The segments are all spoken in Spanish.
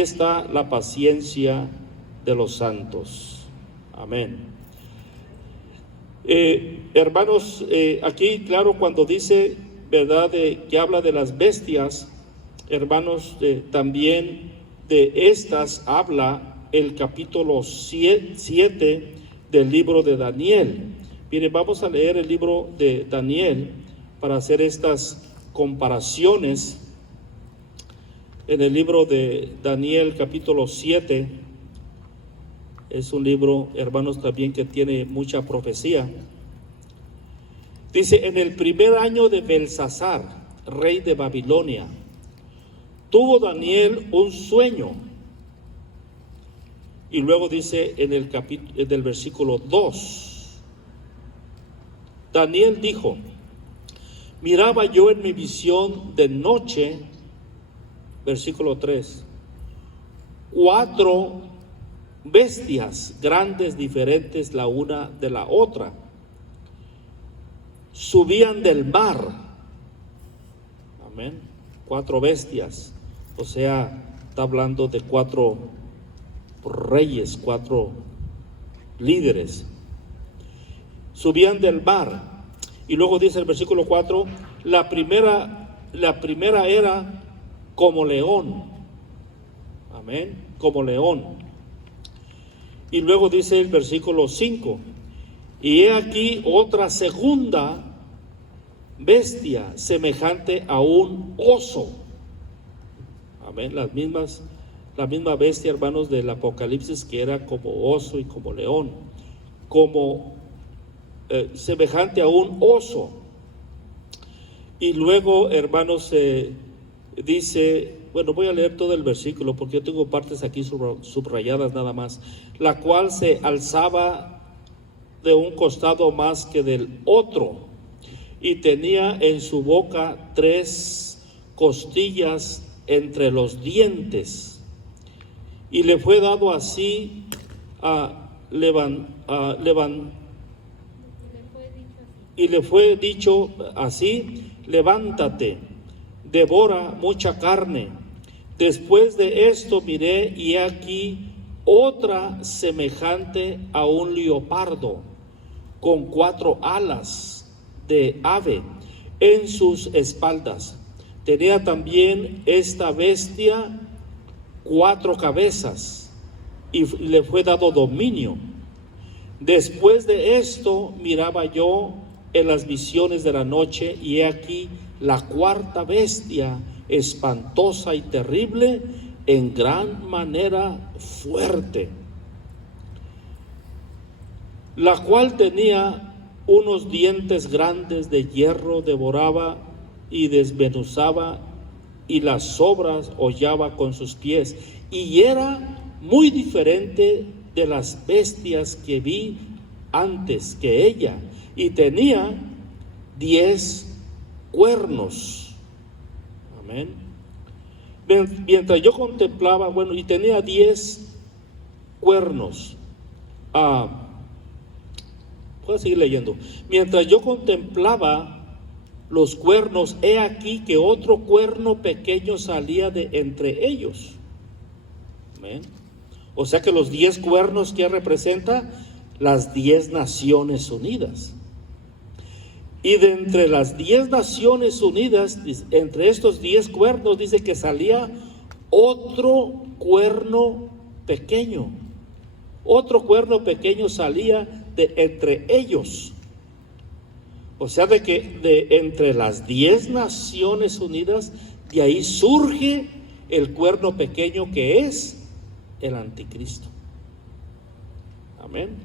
está la paciencia de los santos. Amén. Hermanos, aquí claro cuando dice, ¿verdad?, que habla de las bestias, hermanos, también de estas habla el capítulo 7 del libro de Daniel. Miren, vamos a leer el libro de Daniel para hacer estas comparaciones. En el libro de Daniel capítulo 7, es un libro, hermanos, también que tiene mucha profecía. Dice, en el primer año de Belsasar, rey de Babilonia, tuvo Daniel un sueño. Y luego dice en el del versículo 2, Daniel dijo, miraba yo en mi visión de noche, versículo 3, 4 bestias grandes, diferentes la una de la otra, subían del mar. Amén. 4 bestias, o sea, está hablando de 4 reyes, 4 líderes. Subían del mar. Y luego dice el versículo 4, la primera era como león. Amén, como león. Y luego dice el versículo 5, y he aquí otra segunda bestia semejante a un oso. Amén, la misma bestia, hermanos, del Apocalipsis, que era como oso y como león, como semejante a un oso. Y luego, hermanos, dice, bueno, voy a leer todo el versículo porque yo tengo partes aquí subrayadas nada más, la cual se alzaba de un costado más que del otro, y tenía en su boca 3 costillas entre los dientes, y le fue dado así y le fue dicho así, levántate, devora mucha carne. Después de esto miré, y aquí otra semejante a un leopardo, con 4 alas de ave en sus espaldas. Tenía también esta bestia 4 cabezas, y le fue dado dominio. Después de esto miraba yo en las visiones de la noche, y he aquí la 4ª bestia, espantosa y terrible, en gran manera fuerte, la cual tenía unos dientes grandes de hierro, devoraba y desmenuzaba, y las sobras hollaba con sus pies, y era muy diferente de las bestias que vi antes que ella, y tenía 10 cuernos. Amén. Mientras yo contemplaba, bueno, y tenía 10 cuernos. Puedo seguir leyendo. Mientras yo contemplaba los cuernos, he aquí que otro cuerno pequeño salía de entre ellos. Amén. O sea que los 10 cuernos que representa las 10 Naciones Unidas. Y de entre las 10 Naciones Unidas, entre estos 10 cuernos, dice que salía otro cuerno pequeño. Otro cuerno pequeño salía de entre ellos. O sea, de que de entre las 10 Naciones Unidas, de ahí surge el cuerno pequeño, que es el anticristo. Amén.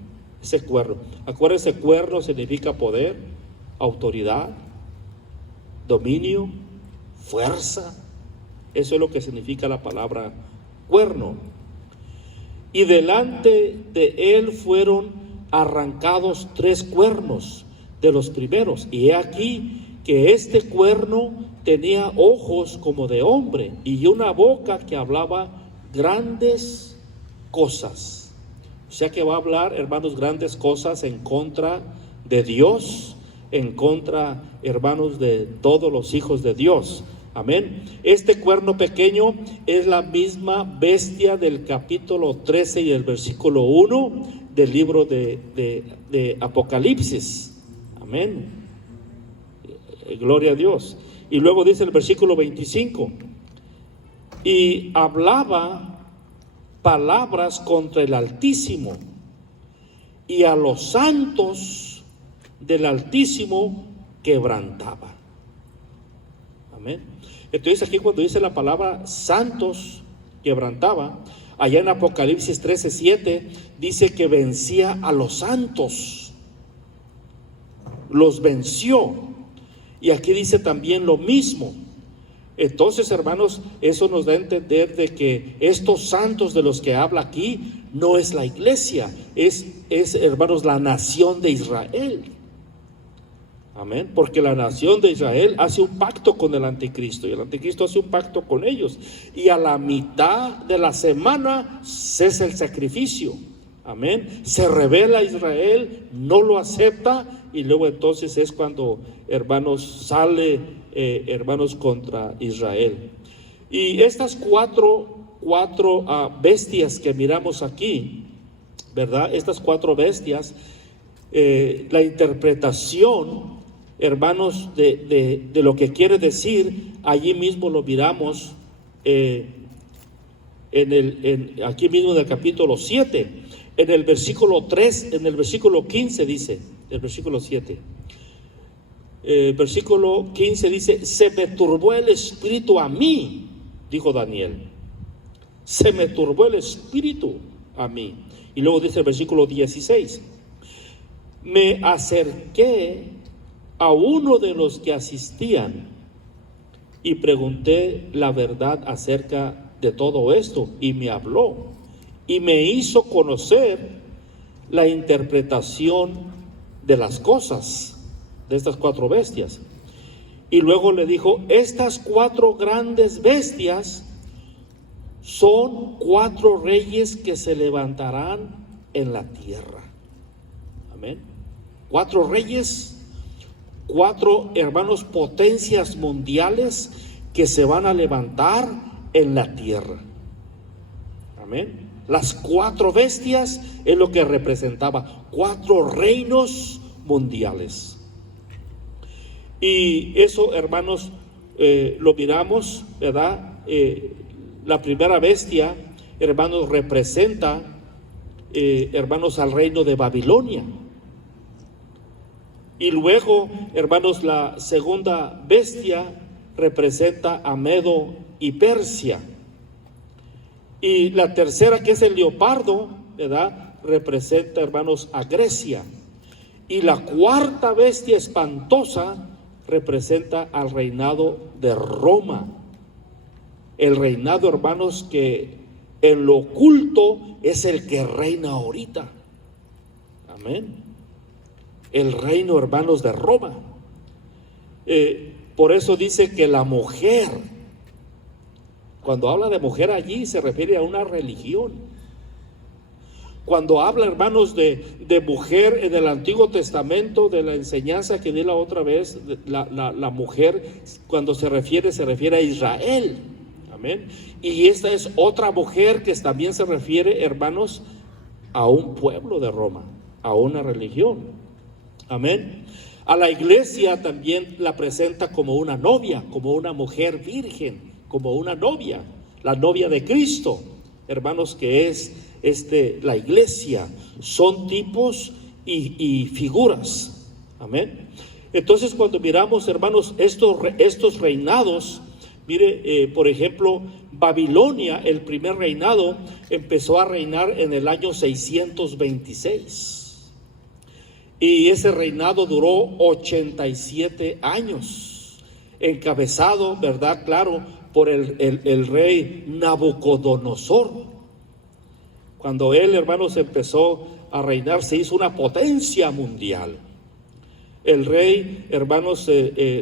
Ese cuerno. Acuérdense, cuerno significa poder, autoridad, dominio, fuerza. Eso es lo que significa la palabra cuerno. Y delante de él fueron arrancados 3 cuernos de los primeros, y he aquí que este cuerno tenía ojos como de hombre, y una boca que hablaba grandes cosas. O sea que va a hablar, hermanos, grandes cosas en contra de Dios, en contra, hermanos, de todos los hijos de Dios. Amén. Este cuerno pequeño es la misma bestia del capítulo 13 y el versículo 1 del libro de Apocalipsis. Amén. Gloria a Dios. Y luego dice el versículo 25: y hablaba palabras contra el Altísimo, y a los santos del Altísimo quebrantaba. Amén. Entonces aquí cuando dice la palabra santos quebrantaba, allá en Apocalipsis 13:7 dice que vencía a los santos, los venció. Y aquí dice también lo mismo. Entonces, hermanos, eso nos da a entender de que estos santos de los que habla aquí no es la iglesia, es hermanos, la nación de Israel. Amén, porque la nación de Israel hace un pacto con el anticristo y el anticristo hace un pacto con ellos, y a la mitad de la semana cesa el sacrificio. Amén, se revela Israel, no lo acepta, y luego entonces es cuando, hermanos, sale hermanos contra Israel. Y estas cuatro bestias que miramos aquí, ¿verdad? Estas cuatro bestias, la interpretación, hermanos, de lo que quiere decir, allí mismo lo miramos aquí mismo en el capítulo 7, en el versículo 3, en el versículo 15 dice, el versículo 7. Versículo 15 dice: se me turbó el espíritu a mí, dijo Daniel. Se me turbó el espíritu a mí. Y luego dice el versículo 16: me acerqué a uno de los que asistían y pregunté la verdad acerca de todo esto, y me habló y me hizo conocer la interpretación de las cosas de estas cuatro bestias. Y luego le dijo: estas cuatro grandes bestias son cuatro reyes que se levantarán en la tierra. Amén. Cuatro reyes, cuatro, hermanos, potencias mundiales que se van a levantar en la tierra. Amén. Las cuatro bestias es lo que representaba, cuatro reinos mundiales. Y eso, hermanos, lo miramos, ¿verdad? La primera bestia, hermanos, representa, hermanos, al reino de Babilonia. Y luego, hermanos, la segunda bestia representa a Medo y Persia. Y la tercera, que es el leopardo, ¿verdad?, representa, hermanos, a Grecia. Y la cuarta bestia espantosa representa al reinado de Roma. El reinado, hermanos, que en lo oculto es el que reina ahorita. Amén. El reino, hermanos, de Roma. Por eso dice que la mujer, cuando habla de mujer allí, se refiere a una religión. Cuando habla, hermanos, de mujer en el Antiguo Testamento, de la enseñanza que di la otra vez, la mujer, cuando se refiere a Israel. Amén. Y esta es otra mujer que también se refiere, hermanos, a un pueblo de Roma, a una religión. Amén. A la iglesia también la presenta como una novia, como una mujer virgen, como una novia, la novia de Cristo, hermanos, que es la iglesia. Son tipos y figuras. Amén. Entonces, cuando miramos, hermanos, estos reinados, mire, por ejemplo, Babilonia, el primer reinado, empezó a reinar en el año 626. Y ese reinado duró 87 años, encabezado, ¿verdad? Claro, por el rey Nabucodonosor. Cuando él, hermanos, empezó a reinar, se hizo una potencia mundial. El rey, hermanos,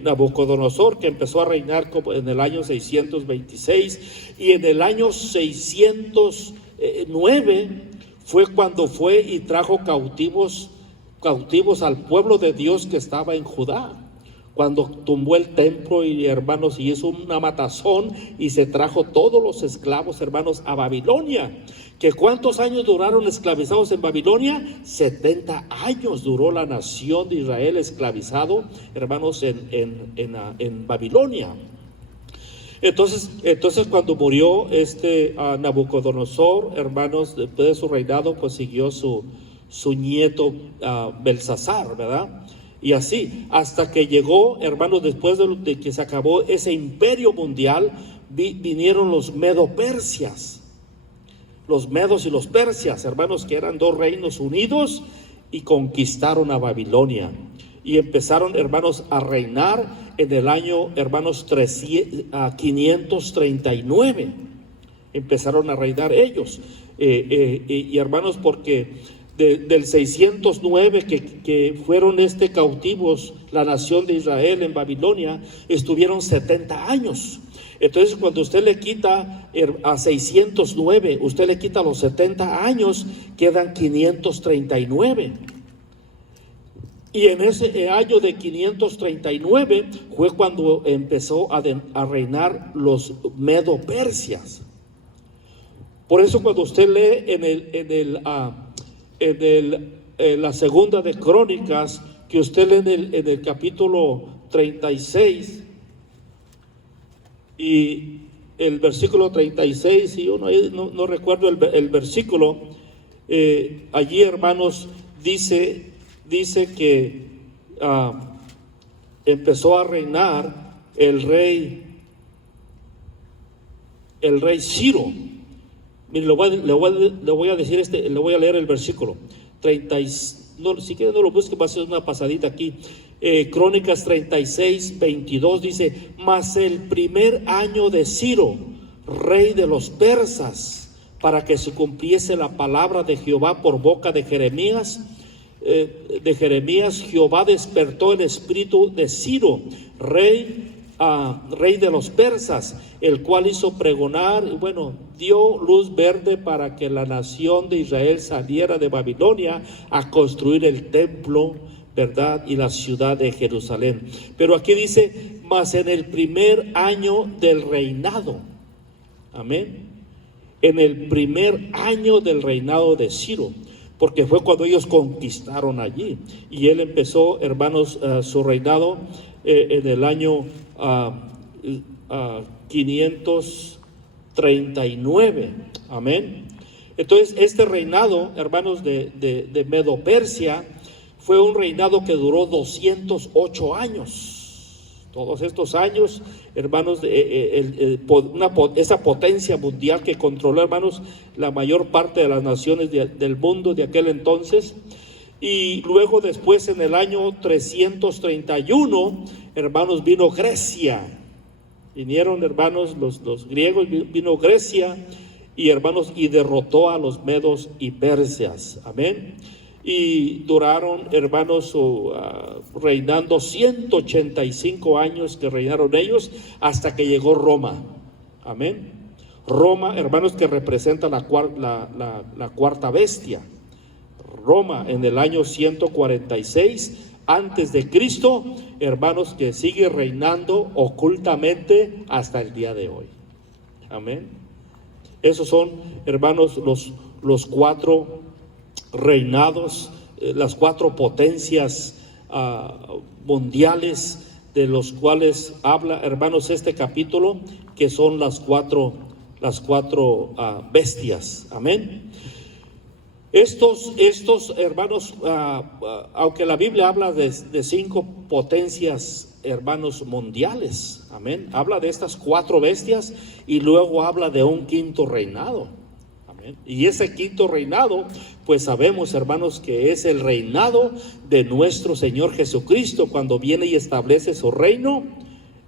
Nabucodonosor, que empezó a reinar en el año 626, y en el año 609 fue cuando fue y trajo cautivos al pueblo de Dios que estaba en Judá. cuando tumbó el templo y hermanos, y hizo una matazón y se trajo todos los esclavos, hermanos, a Babilonia. ¿Que cuántos años duraron esclavizados en Babilonia? 70 años duró la nación de Israel esclavizado, hermanos, en Babilonia. Entonces cuando murió Nabucodonosor, hermanos, después de su reinado, pues siguió su nieto Belsasar, ¿verdad? Y así, hasta que llegó, hermanos, después de que se acabó ese imperio mundial, vinieron los medo-persias. Los medos y los persias, hermanos, que eran dos reinos unidos y conquistaron a Babilonia. Y empezaron, hermanos, a reinar en el año, hermanos, 539. Empezaron a reinar ellos. Y hermanos, porque del 609 que fueron cautivos la nación de Israel en Babilonia, estuvieron 70 años. Entonces cuando usted le quita a 609, usted le quita los 70 años, quedan 539. Y en ese año de 539 fue cuando empezó a reinar los medo-persias. Por eso cuando usted lee en la segunda de Crónicas, que usted lee en el capítulo 36 y el versículo 36, y yo no recuerdo el versículo, allí, hermanos, dice que empezó a reinar el rey Ciro. Mire, le voy a decir le voy a leer el versículo 30, si quieren no lo busquen, va a ser una pasadita aquí. Crónicas 36, 22 dice: mas el primer año de Ciro, rey de los persas, para que se cumpliese la palabra de Jehová por boca de Jeremías, Jehová despertó el espíritu de Ciro, rey de los persas, el cual hizo pregonar, dio luz verde para que la nación de Israel saliera de Babilonia a construir el templo, ¿verdad? Y la ciudad de Jerusalén. Pero aquí dice: mas en el primer año del reinado, amén, en el primer año del reinado de Ciro, porque fue cuando ellos conquistaron allí. Y él empezó, hermanos, su reinado en el año 539, amén. Entonces este reinado, hermanos, de Medo-Persia, fue un reinado que duró 208 años. Todos estos años, hermanos, esa potencia mundial que controló, hermanos, la mayor parte de las naciones del mundo de aquel entonces. Y luego después, en el año 331, hermanos, vino Grecia. Vinieron, hermanos, los griegos, vino Grecia, y hermanos, y derrotó a los medos y persias, amén. Y duraron, hermanos, reinando 185 años que reinaron ellos, hasta que llegó Roma, amén. Roma, hermanos, que representa la cuarta bestia. Roma en el año 146 antes de Cristo, hermanos, que sigue reinando ocultamente hasta el día de hoy, amén. Esos son, hermanos, los cuatro reinados, las cuatro potencias mundiales de los cuales habla, hermanos, este capítulo, que son las cuatro bestias, amén. Estos hermanos, aunque la Biblia habla de 5 potencias, hermanos, mundiales, amén, habla de estas 4 bestias y luego habla de un quinto reinado, amén. Y ese quinto reinado, pues sabemos, hermanos, que es el reinado de nuestro Señor Jesucristo, cuando viene y establece su reino,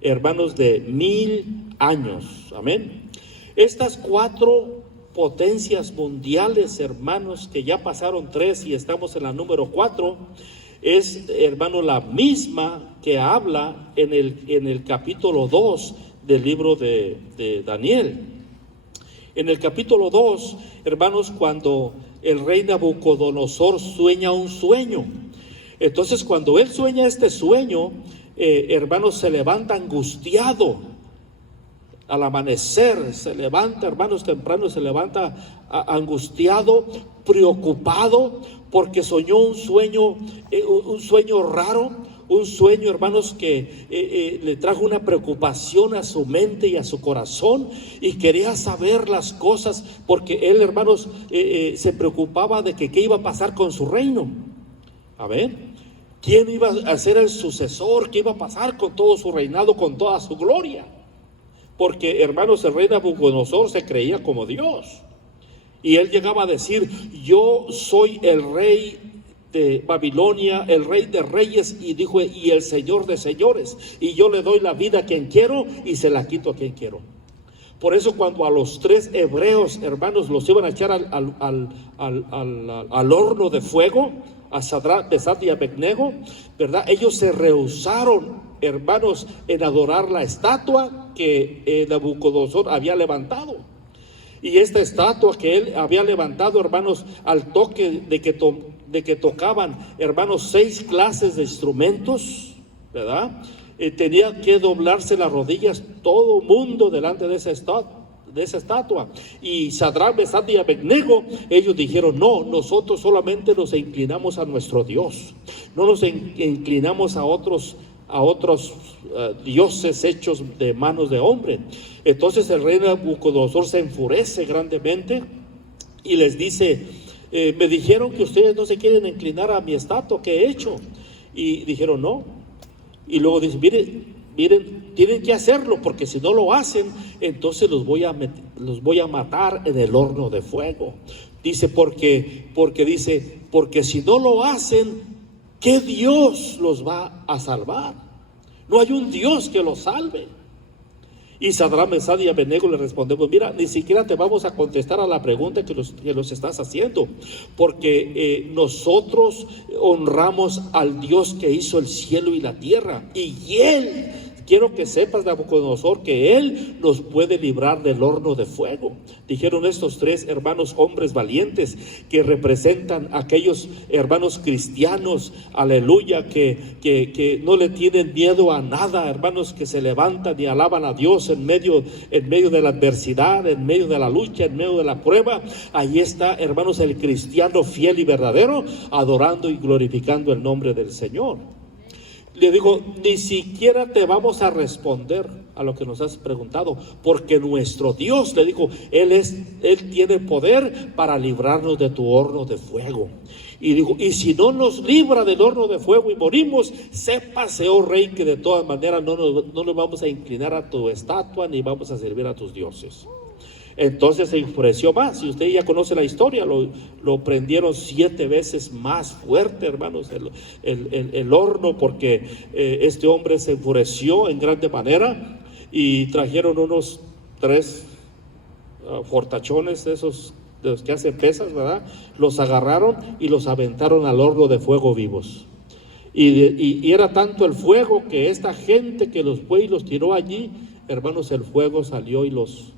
hermanos, de 1000 años, amén. Estas 4 potencias mundiales, hermanos, que ya pasaron 3 y estamos en la número 4, es, hermano, la misma que habla en el capítulo 2 del libro de Daniel. En el capítulo 2, hermanos, cuando el rey Nabucodonosor sueña un sueño, entonces cuando él sueña este sueño, hermanos, se levanta angustiado. Al amanecer se levanta, hermanos, temprano se levanta angustiado, preocupado, porque soñó un sueño raro, un sueño, hermanos, que le trajo una preocupación a su mente y a su corazón, y quería saber las cosas, porque él, hermanos, se preocupaba de que qué iba a pasar con su reino. A ver, ¿quién iba a ser el sucesor? ¿Qué iba a pasar con todo su reinado, con toda su gloria? Porque, hermanos, el rey Nabucodonosor se creía como Dios. Y él llegaba a decir: yo soy el rey de Babilonia, el rey de reyes, y dijo, y el señor de señores. Y yo le doy la vida a quien quiero y se la quito a quien quiero. Por eso cuando a los 3 hebreos, hermanos, los iban a echar al horno de fuego, a Sadrach, Mesach y Abednego, ¿verdad? Ellos se rehusaron, hermanos, en adorar la estatua que Nabucodonosor había levantado. Y esta estatua que él había levantado, hermanos, al toque de que tocaban, hermanos, 6 clases de instrumentos, ¿verdad? Tenía que doblarse las rodillas todo mundo delante de esa estatua. Y Sadrach, Mesach y Abednego, ellos dijeron: no, nosotros solamente nos inclinamos a nuestro Dios, no nos inclinamos a otros dioses hechos de manos de hombre. Entonces el rey Nabucodonosor se enfurece grandemente y les dice: me dijeron que ustedes no se quieren inclinar a mi estatua que he hecho. Y dijeron: no. Y luego dice: miren, tienen que hacerlo, porque si no lo hacen, entonces los voy a matar en el horno de fuego. Dice, porque si no lo hacen, ¿qué Dios los va a salvar? No hay un Dios que los salve. Y Sadrach, Mesach y Abednego le respondemos: mira, ni siquiera te vamos a contestar a la pregunta que los estás haciendo, porque nosotros honramos al Dios que hizo el cielo y la tierra, y Él, quiero que sepas, Nabucodonosor, que Él nos puede librar del horno de fuego. Dijeron estos 3 hermanos hombres valientes, que representan a aquellos hermanos cristianos, aleluya, que no le tienen miedo a nada, hermanos, que se levantan y alaban a Dios en medio de la adversidad, en medio de la lucha, en medio de la prueba. Ahí está, hermanos, el cristiano fiel y verdadero, adorando y glorificando el nombre del Señor. Le digo: ni siquiera te vamos a responder a lo que nos has preguntado, porque nuestro Dios, le dijo, Él tiene poder para librarnos de tu horno de fuego. Y dijo: y si no nos libra del horno de fuego y morimos, sépase, oh rey, que de todas maneras no nos vamos a inclinar a tu estatua, ni vamos a servir a tus dioses. Entonces se enfureció más, y usted ya conoce la historia, lo prendieron 7 veces más fuerte, hermanos, el horno, porque este hombre se enfureció en grande manera, y trajeron unos 3 fortachones, esos de los que hacen pesas, ¿verdad? Los agarraron y los aventaron al horno de fuego vivos. Y era tanto el fuego que esta gente que los fue y los tiró allí, hermanos, el fuego salió y los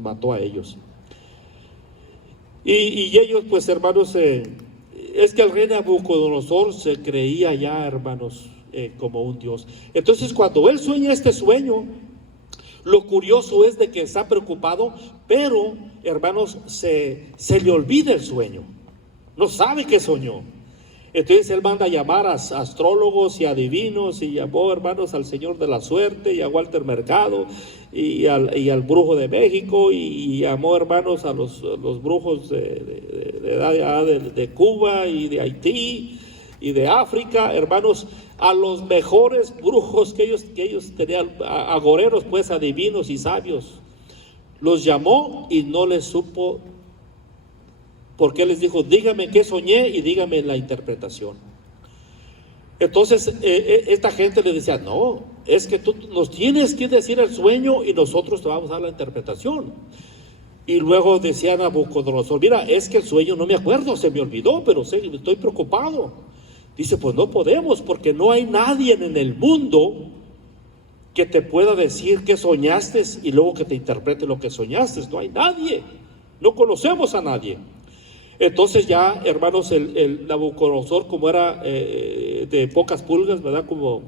mató a ellos. Y ellos, pues, hermanos, es que el rey Nabucodonosor se creía ya, hermanos, como un Dios. Entonces, cuando él sueña este sueño, lo curioso es de que está preocupado, pero, hermanos, se le olvida el sueño, no sabe qué soñó. Entonces él manda a llamar a astrólogos y adivinos, y llamó, hermanos, al señor de la suerte y a Walter Mercado y al brujo de México, y llamó, hermanos, a los brujos de Cuba y de Haití y de África, hermanos, a los mejores brujos que ellos tenían, agoreros, pues, adivinos y sabios. Los llamó y no les supo, porque él les dijo: dígame qué soñé y dígame la interpretación. Entonces esta gente le decía: no, es que tú nos tienes que decir el sueño y nosotros te vamos a dar la interpretación. Y luego decía Nabucodonosor: mira, es que el sueño no me acuerdo, se me olvidó, pero estoy preocupado. Dice: pues no podemos, porque no hay nadie en el mundo que te pueda decir qué soñaste y luego que te interprete lo que soñaste. No hay nadie, no conocemos a nadie. Entonces ya, hermanos, el Nabucodonosor, como era de pocas pulgas, ¿verdad? Como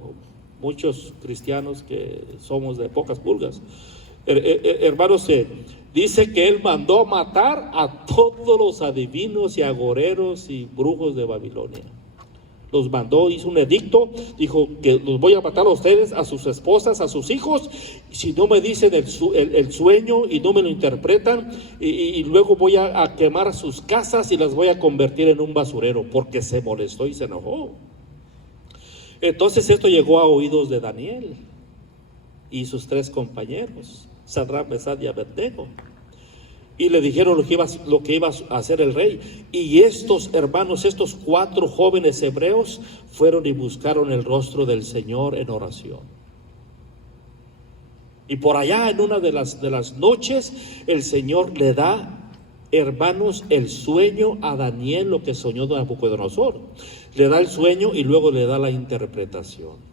muchos cristianos que somos de pocas pulgas. Hermanos, dice que él mandó matar a todos los adivinos y agoreros y brujos de Babilonia. Los mandó, hizo un edicto, dijo que los voy a matar a ustedes, a sus esposas, a sus hijos, si no me dicen el sueño y no me lo interpretan, y luego voy a quemar sus casas y las voy a convertir en un basurero, porque se molestó y se enojó. Entonces esto llegó a oídos de Daniel y sus 3 compañeros, Sadrach, Mesach y Abednego. Y le dijeron lo que iba a hacer el rey. Y estos hermanos, estos 4 jóvenes hebreos, fueron y buscaron el rostro del Señor en oración. Y por allá en una de las noches, el Señor le da, hermanos, el sueño a Daniel, lo que soñó Nabucodonosor. Le da el sueño y luego le da la interpretación.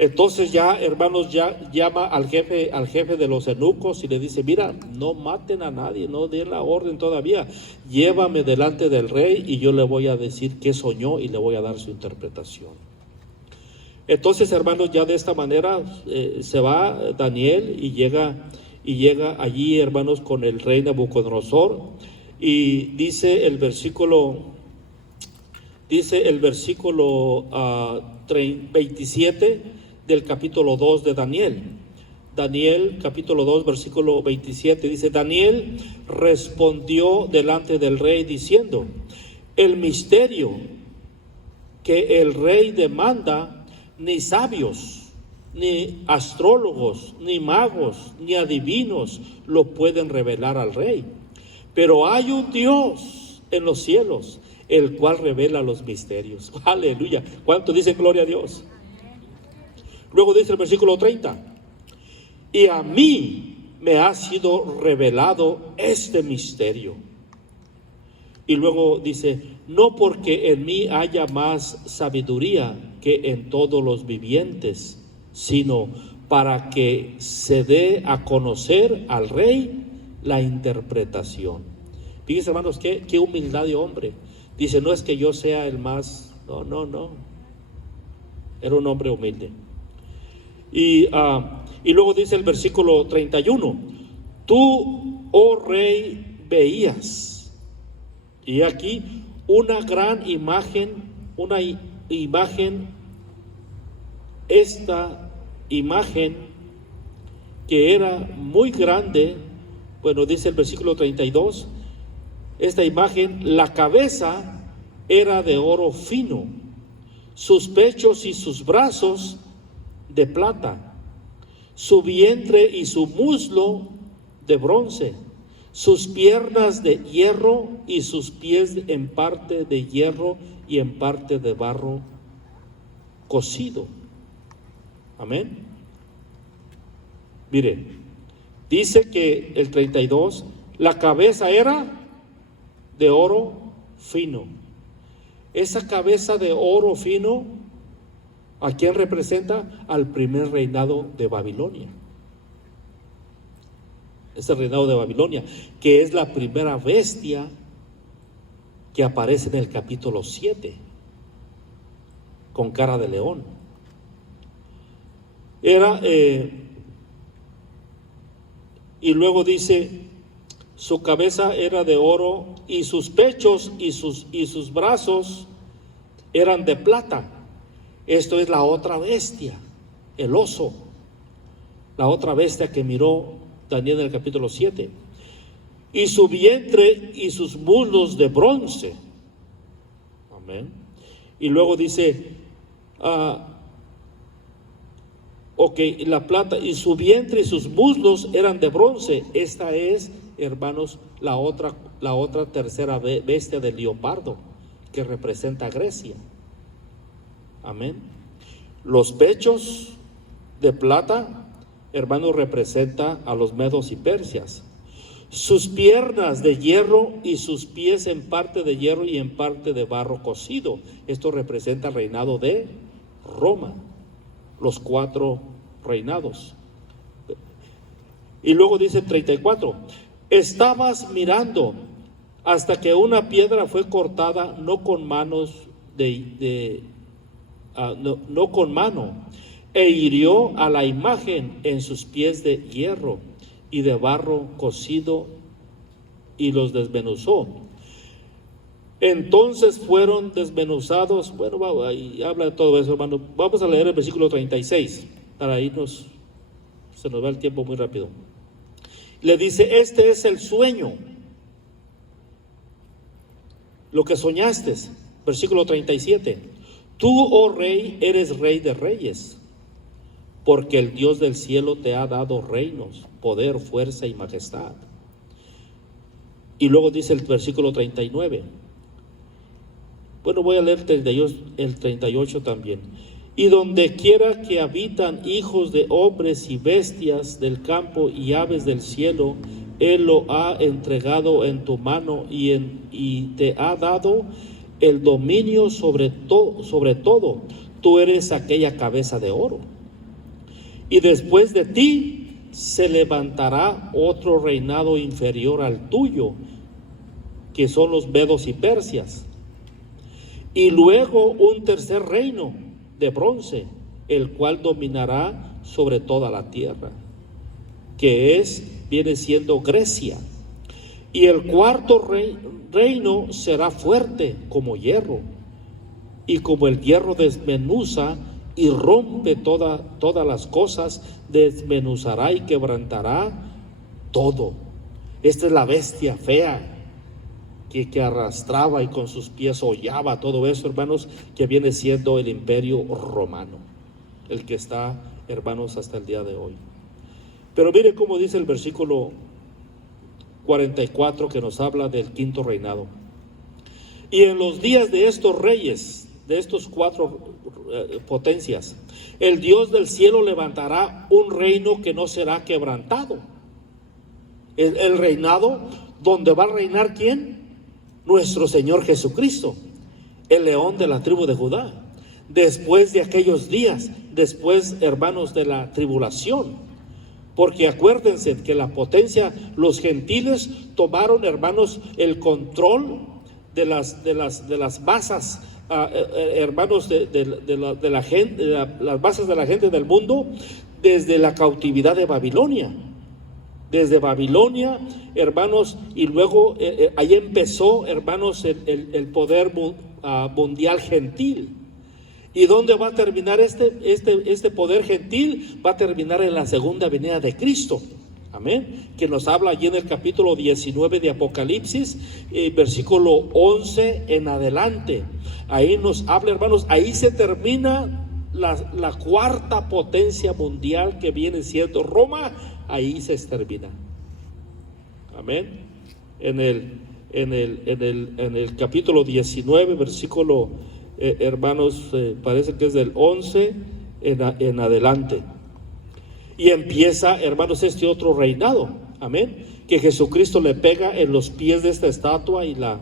Entonces ya, hermanos, ya llama al jefe de los eunucos y le dice: mira, no maten a nadie, no den la orden todavía, llévame delante del rey y yo le voy a decir qué soñó y le voy a dar su interpretación. Entonces, hermanos, ya de esta manera se va Daniel y llega allí, hermanos, con el rey Nabucodonosor, y dice el versículo 27 del capítulo 2 de Daniel. Daniel capítulo 2 versículo 27 dice: Daniel respondió delante del rey diciendo: el misterio que el rey demanda, ni sabios, ni astrólogos, ni magos, ni adivinos lo pueden revelar al rey, pero hay un Dios en los cielos, el cual revela los misterios. Aleluya. ¿Cuánto dice gloria a Dios? Luego dice el versículo 30: y a mí me ha sido revelado este misterio. Y luego dice: no porque en mí haya más sabiduría que en todos los vivientes, sino para que se dé a conocer al rey la interpretación. Fíjense, hermanos, qué humildad de hombre. Dice: no es que yo sea el más, no. Era un hombre humilde. Y luego dice el versículo 31: tú, oh rey, veías, y aquí una gran imagen, esta imagen que era muy grande. Bueno, dice el versículo 32, esta imagen, la cabeza era de oro fino, sus pechos y sus brazos de plata, su vientre y su muslo de bronce, sus piernas de hierro y sus pies en parte de hierro y en parte de barro cocido. Amén. Mire, dice que el 32, la cabeza era de oro fino. Esa cabeza de oro fino, ¿a quién representa? Al primer reinado de Babilonia. Ese reinado de Babilonia, que es la primera bestia que aparece en el capítulo 7, con cara de león. Y luego dice: su cabeza era de oro y sus pechos y sus brazos eran de plata. Esto es la otra bestia, el oso, la otra bestia que miró Daniel en el capítulo 7. Y su vientre y sus muslos de bronce. Amén. Y luego dice, la plata, y su vientre y sus muslos eran de bronce. Esta es, hermanos, la otra tercera bestia del leopardo, que representa a Grecia. Amén. Los pechos de plata, hermanos, representa a los medos y persias. Sus piernas de hierro y sus pies en parte de hierro y en parte de barro cocido. Esto representa el reinado de Roma, los 4 reinados. Y luego dice 34: estabas mirando hasta que una piedra fue cortada, no con manos no con mano, e hirió a la imagen en sus pies de hierro y de barro cocido y los desmenuzó. Entonces fueron desmenuzados. Bueno, ahí habla de todo eso, hermano. Vamos a leer el versículo 36 para irnos, se nos va el tiempo muy rápido. Le dice: este es el sueño, lo que soñaste. Versículo 37. Tú, oh rey, eres rey de reyes, porque el Dios del cielo te ha dado reinos, poder, fuerza y majestad. Y luego dice el versículo 39. Bueno, voy a leer el 38 también. Y donde quiera que habitan hijos de hombres y bestias del campo y aves del cielo, Él lo ha entregado en tu mano y te ha dado el dominio sobre todo. Tú eres aquella cabeza de oro. Y después de ti se levantará otro reinado inferior al tuyo, que son los medos y persias. Y luego un tercer reino de bronce, el cual dominará sobre toda la tierra, que viene siendo Grecia. Y el cuarto reino será fuerte como hierro, y como el hierro desmenuza y rompe todas las cosas, desmenuzará y quebrantará todo. Esta es la bestia fea que arrastraba y con sus pies hollaba todo eso, hermanos, que viene siendo el imperio romano, el que está, hermanos, hasta el día de hoy. Pero mire cómo dice el versículo 44, que nos habla del quinto reinado. Y en los días de estos reyes, de estos cuatro potencias, el Dios del cielo levantará un reino que no será quebrantado. El reinado donde va a reinar, ¿quién? Nuestro Señor Jesucristo, el león de la tribu de Judá. Después de aquellos días, después, hermanos, de la tribulación. Porque acuérdense que la potencia, los gentiles tomaron, hermanos, el control de las masas, hermanos, de la gente, las masas de la gente del mundo, desde la cautividad de Babilonia. Desde Babilonia, hermanos, y luego ahí empezó, hermanos, el poder mundial gentil. ¿Y dónde va a terminar este poder gentil? Va a terminar en la segunda venida de Cristo. Amén. Que nos habla allí en el capítulo 19 de Apocalipsis, versículo 11 en adelante. Ahí nos habla, hermanos, ahí se termina la cuarta potencia mundial, que viene siendo Roma. Ahí se termina. Amén. En el capítulo 19, versículo, hermanos, parece que es del 11 en adelante. Y empieza, hermanos, este otro reinado. Amén. Que Jesucristo le pega en los pies de esta estatua y la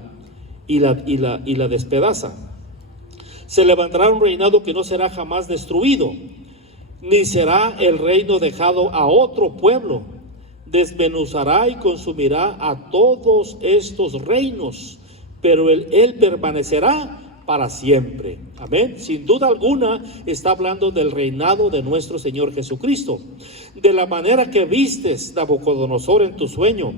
despedaza. Se levantará un reinado que no será jamás destruido, ni será el reino dejado a otro pueblo. Desmenuzará y consumirá a todos estos reinos, pero él permanecerá para siempre. Amén. Sin duda alguna está hablando del reinado de nuestro Señor Jesucristo. De la manera que vistes, Nabucodonosor, en tu sueño,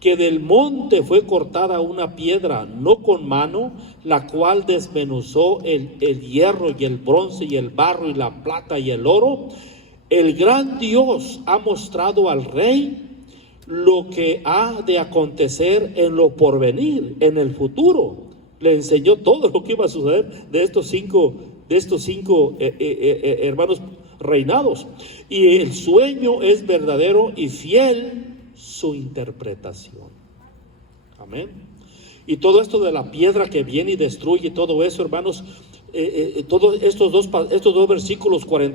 que del monte fue cortada una piedra, no con mano, la cual desmenuzó el hierro y el bronce y el barro y la plata y el oro. El gran Dios ha mostrado al rey lo que ha de acontecer en lo porvenir, en el futuro. Le enseñó todo lo que iba a suceder de estos cinco hermanos reinados. Y el sueño es verdadero y fiel su interpretación. Amén. Y todo esto de la piedra que viene y destruye, todo eso, hermanos, todos estos dos versículos 40